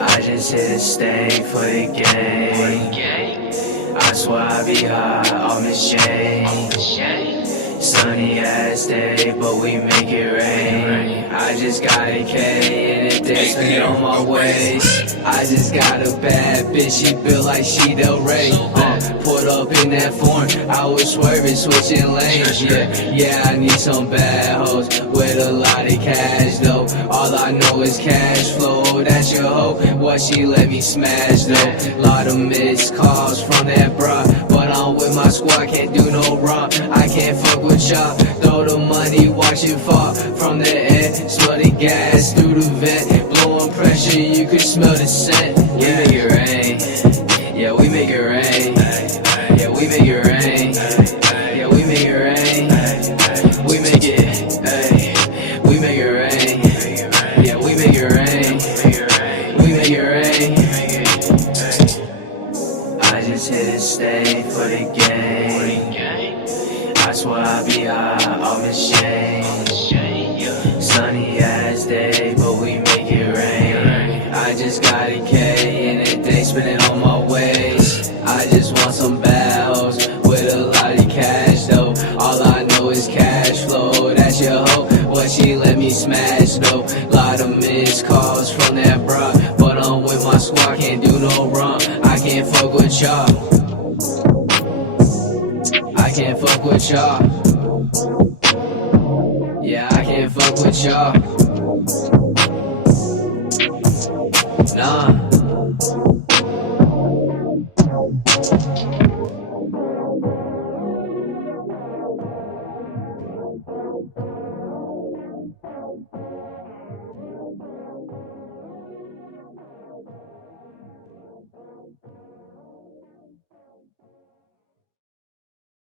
I just hit a stay for the game. I swear I be high on the shade. Sunny ass day, but we make it rain. I just got a K and a day spent on my waist. I just got a bad bitch, she built like she Del Rey. Put up in that form, I was swerving, switching lanes. Yeah, I need some bad hoes with a lot of cash though. All I know is cash flow. That's your hoe, what she let me smash though. Lot of missed calls from that bra, but I'm with my squad, can't do no wrong. I can't fuck with y'all. Throw the money, watch it fall from the air. Smell the gas through the vent, blowing pressure, you can smell the scent. We make it rain. Yeah, we make it rain. Yeah, we make it rain. Yeah, we make it rain. We make it, ay, we make it rain. Yeah, we make it rain. We make it rain. I just hit a stay for the game. I swear I be high off the shade. Sunny ass day, but we make it rain. I just got a K and a day spinning on my waist. I just want some bad hoes with a lot of cash though. All I know is cash flow. That's your hoe, what she let me smash though. Lot of missed calls from that bra, but I'm with my squad, can't do no wrong. I can't fuck with y'all. I can't fuck with y'all. Yeah, I can't fuck with y'all. Nah.